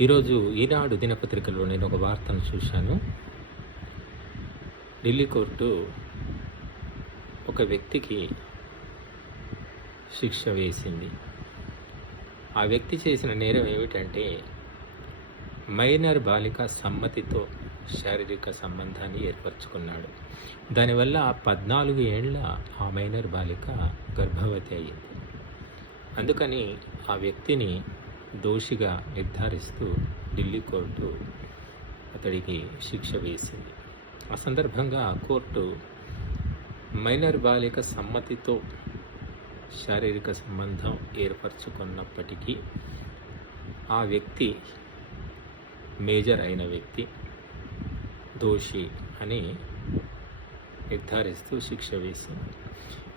ఈరోజు ఈనాడు దినపత్రికలో నేను ఒక వార్తను చూశాను. ఢిల్లీ కోర్టు ఒక వ్యక్తికి శిక్ష వేసింది. ఆ వ్యక్తి చేసిన నేరం ఏమిటంటే మైనర్ బాలిక సమ్మతితో శారీరక సంబంధాన్ని ఏర్పరచుకున్నాడు. దానివల్ల పద్నాలుగు ఏండ్ల ఆ మైనర్ బాలిక గర్భవతి అయ్యింది. అందుకని ఆ వ్యక్తిని దోషిగా నిర్ధారిస్తూ ఢిల్లీ కోర్టు అతడికి శిక్ష వేసింది. ఆ సందర్భంగా కోర్టు మైనర్ బాలిక సమ్మతితో శారీరక సంబంధం ఏర్పరచుకున్నప్పటికీ ఆ వ్యక్తి మేజర్ అయిన వ్యక్తి దోషి అని నిర్ధారిస్తూ శిక్ష వేసింది.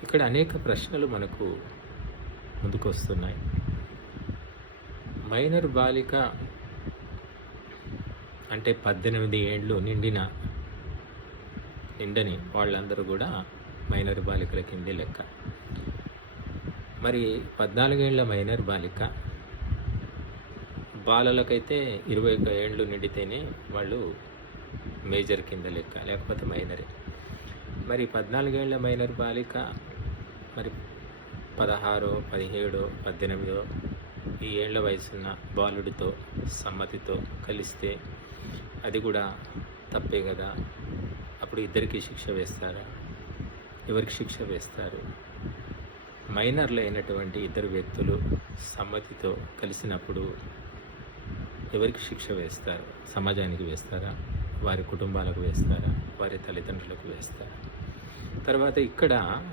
ఇక్కడ అనేక ప్రశ్నలు మనకు ముందుకొస్తున్నాయి. మైనర్ బాలిక అంటే పద్దెనిమిది ఏళ్ళు నిండిన నిండని వాళ్ళందరూ కూడా మైనర్ బాలికల కింది లెక్క. మరి పద్నాలుగేళ్ళ మైనర్ బాలిక బాలలకైతే ఇరవై ఒక ఏళ్ళు నిండితేనే వాళ్ళు మేజర్ కింద లెక్క లేకపోతే మైనరే. మరి పద్నాలుగేళ్ళ మైనర్ బాలిక మరి పదహారో పదిహేడో పద్దెనిమిదో ఈ ఏళ్ళ వయసున్న బాలుడితో సమ్మతితో కలిస్తే అది కూడా తప్పే కదా? అప్పుడు ఇద్దరికి శిక్ష వేస్తారా? ఎవరికి శిక్ష వేస్తారు? మైనర్లు అయినటువంటి ఇద్దరు వ్యక్తులు సమ్మతితో కలిసినప్పుడు ఎవరికి శిక్ష వేస్తారు? సమాజానికి వేస్తారా? వారి కుటుంబాలకు వేస్తారా? వారి తల్లిదండ్రులకు వేస్తారా? తర్వాత ఇక్కడ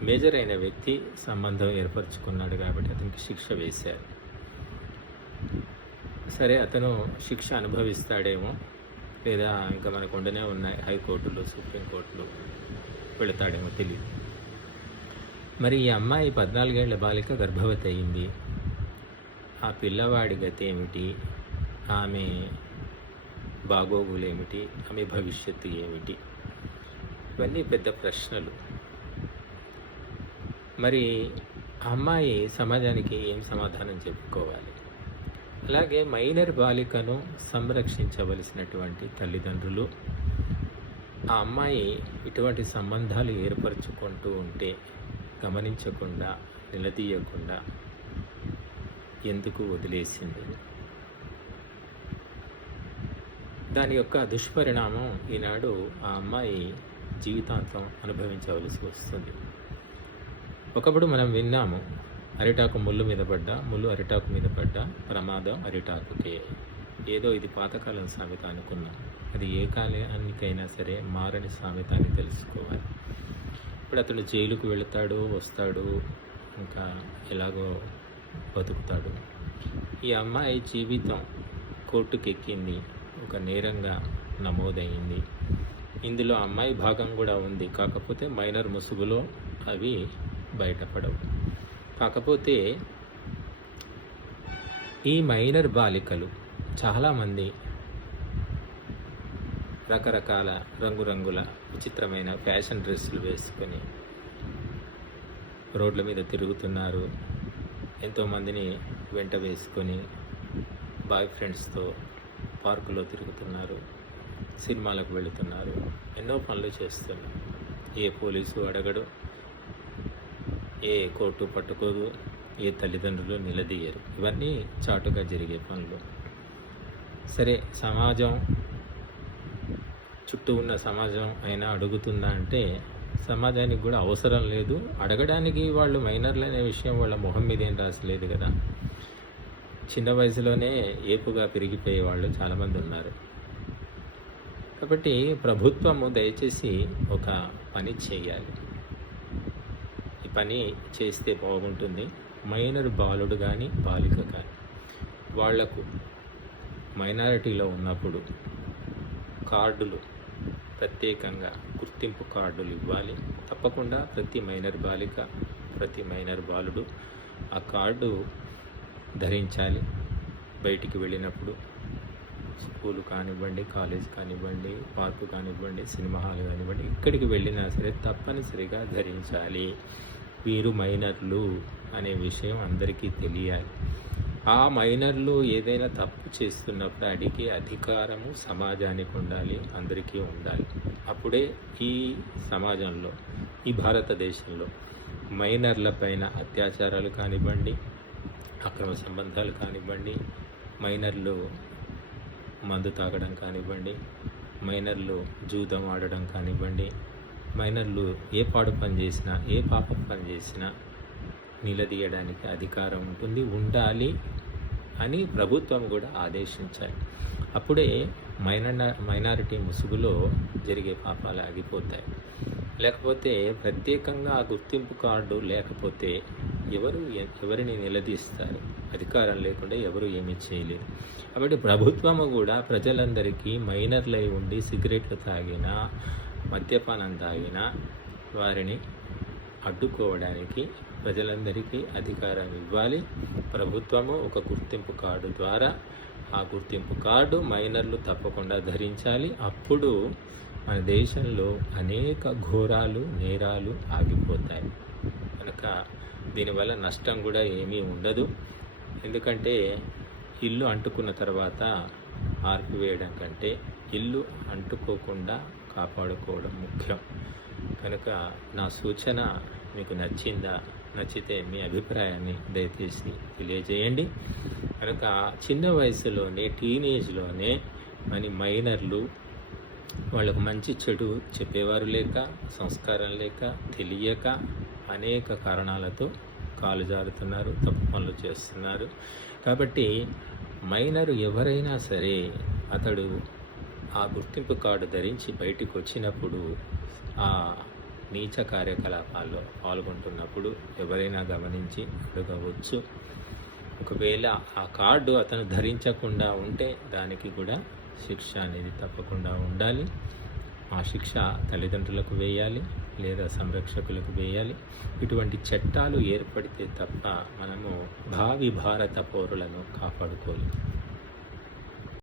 మేజర్ అయిన వ్యక్తి సంబంధం ఏర్పరచుకున్నాడు కాబట్టి అతనికి శిక్ష వేశారు. సరే అతను శిక్ష అనుభవిస్తాడేమో లేదా ఇంకా మనకు ఉండనే ఉన్నాయి హైకోర్టులు సుప్రీంకోర్టులు వెళతాడేమో తెలియదు మరి ఈ అమ్మాయి పద్నాలుగేళ్ళ బాలిక గర్భవతి అయింది. ఆ పిల్లవాడి గతి ఏమిటి? ఆమె బాగోగులు ఏమిటి? ఆమె భవిష్యత్తు ఏమిటి? ఇవన్నీ పెద్ద ప్రశ్నలు. మరి అమ్మాయి సమాజానికి ఏం సమాధానం చెప్పుకోవాలి? అలాగే మైనర్ బాలికను సంరక్షించవలసినటువంటి తల్లిదండ్రులు ఆ అమ్మాయి ఇటువంటి సంబంధాలు ఏర్పరచుకుంటూ ఉంటే గమనించకుండా నిలదీయకుండా ఎందుకు వదిలేసింది? దాని యొక్క దుష్పరిణామం ఈనాడు ఆ అమ్మాయి జీవితాంతం అనుభవించవలసి వస్తుంది. ఒకప్పుడు మనం విన్నాము అరిటాకు ముళ్ళు మీద పడ్డా ముళ్ళు అరిటాకు మీద పడ్డా ప్రమాదం అరిటాకుకే. ఏదో ఇది పాతకాలం సామెత అనుకున్నాం. అది ఏ కాలానికైనా సరే మారని సామెత అని తెలుసుకోవాలి. ఇప్పుడు అతడు జైలుకు వెళతాడు వస్తాడు ఇంకా ఎలాగో బతుకుతాడు. ఈ అమ్మాయి జీవితం కోర్టుకెక్కింది ఒక నేరంగా నమోదైంది ఇందులో అమ్మాయి భాగం కూడా ఉంది. కాకపోతే మైనర్ ముసుగులో అవి బయటపడవు. కాకపోతే ఈ మైనర్ బాలికలు చాలామంది రకరకాల రంగురంగుల విచిత్రమైన ఫ్యాషన్ డ్రెస్సులు వేసుకొని రోడ్ల మీద తిరుగుతున్నారు. ఎంతోమందిని వెంట వేసుకొని బాయ్ ఫ్రెండ్స్తో పార్కులో తిరుగుతున్నారు. సినిమాలకు వెళుతున్నారు. ఎన్నో పనులు చేస్తున్నారు. ఏ పోలీసు అడగడు. ఏ కోర్టు పట్టుకోదు ఏ తల్లిదండ్రులు నిలదీయరు. ఇవన్నీ చాటుగా జరిగే పనులు. సరే సమాజం చుట్టూ ఉన్న సమాజం అయినా అడుగుతుందా అంటే సమాజానికి కూడా అవసరం లేదు. అడగడానికి వాళ్ళు మైనర్లు అనే విషయం వాళ్ళ మొహం మీద ఏం రాసలేదు కదా. చిన్న వయసులోనే ఏపుగా పెరిగిపోయే వాళ్ళు చాలామంది ఉన్నారు. కాబట్టి ప్రభుత్వము దయచేసి ఒక పని చేయాలి. పని చేస్తే బాగుంటుంది. మైనర్ బాలుడు కానీ బాలిక కానీ వాళ్ళకు మైనారిటీలో ఉన్నప్పుడు కార్డులు ప్రత్యేకంగా గుర్తింపు కార్డులు ఇవ్వాలి. తప్పకుండా ప్రతి మైనర్ బాలిక ప్రతి మైనర్ బాలుడు ఆ కార్డు ధరించాలి. బయటికి వెళ్ళినప్పుడు స్కూల్ కానివ్వండి కాలేజ్ కానివ్వండి పార్కు కానివ్వండి సినిమా హాల్ కానివ్వండి ఎక్కడికి వెళ్ళినా సరే తప్పనిసరిగా ధరించాలి. వీరు మైనర్లు అనే విషయం అందరికీ తెలియాలి. ఆ మైనర్లు ఏదైనా తప్పు చేస్తున్నప్పుడు అడిగే అధికారము సమాజానికి ఉండాలి అందరికీ ఉండాలి. అప్పుడే ఈ సమాజంలో ఈ భారతదేశంలో మైనర్ల పైన అత్యాచారాలు కానివ్వండి అక్రమ సంబంధాలు కానివ్వండి మైనర్లు మందు తాగడం కానివ్వండి మైనర్లు జూదం ఆడడం కానివ్వండి మైనర్లు ఏ పాడు పని చేసినా ఏ పాపం పని చేసినా నిలదీయడానికి అధికారం ఉంటుంది. ఉండాలి అని ప్రభుత్వం కూడా ఆదేశించాలి. అప్పుడే మైనర్ మైనారిటీ ముసుగులో జరిగే పాపాలు ఆగిపోతాయి. లేకపోతే ప్రత్యేకంగా ఆ గుర్తింపు కార్డు లేకపోతే ఎవరు ఎ- ఎవరిని నిలదీస్తారు? అధికారం లేకుండా ఎవరు ఏమీ చేయలేరు. కాబట్టి ప్రభుత్వము కూడా ప్రజలందరికీ మైనర్లై ఉండి సిగరెట్లు తాగినా మద్యపానం తాగినా వారిని అడ్డుకోవడానికి ప్రజలందరికీ అధికారం ఇవ్వాలి. ప్రభుత్వము ఒక గుర్తింపు కార్డు ద్వారా ఆ గుర్తింపు కార్డు మైనర్లు తప్పకుండా ధరించాలి. అప్పుడు మన దేశంలో అనేక ఘోరాలు నేరాలు ఆగిపోతాయి. కనుక దీనివల్ల నష్టం కూడా ఏమీ ఉండదు. ఎందుకంటే ఇల్లు అంటుకున్న తర్వాత ఆర్పివేయడం కంటే ఇల్లు అంటుకోకుండా కాపాడుకోవడం ముఖ్యం. కనుక నా సూచన మీకు నచ్చిందా? నచ్చితే మీ అభిప్రాయాన్ని దయచేసి తెలియజేయండి. కనుక చిన్న వయసులోనే టీనేజ్లోనే మన మైనర్లు వాళ్ళకు మంచి చెడు చెప్పేవారు లేక సంస్కారం లేక తెలియక అనేక కారణాలతో కాలు జారుతున్నారు తప్పు పనులు చేస్తున్నారు. కాబట్టి మైనర్ ఎవరైనా సరే అతడు ఆ గుర్తింపు కార్డు ధరించి బయటికి వచ్చినప్పుడు ఆ నీచ కార్యకలాపాల్లో పాల్గొంటున్నప్పుడు ఎవరైనా గమనించి అడగవచ్చు. ఒకవేళ ఆ కార్డు అతను ధరించకుండా ఉంటే దానికి కూడా శిక్ష అనేది తప్పకుండా ఉండాలి. ఆ శిక్ష తల్లిదండ్రులకు వేయాలి లేదా సంరక్షకులకు వేయాలి. ఇటువంటి చట్టాలు ఏర్పడితే తప్ప మనము భావి భారత పౌరులను కాపాడుకోలేము.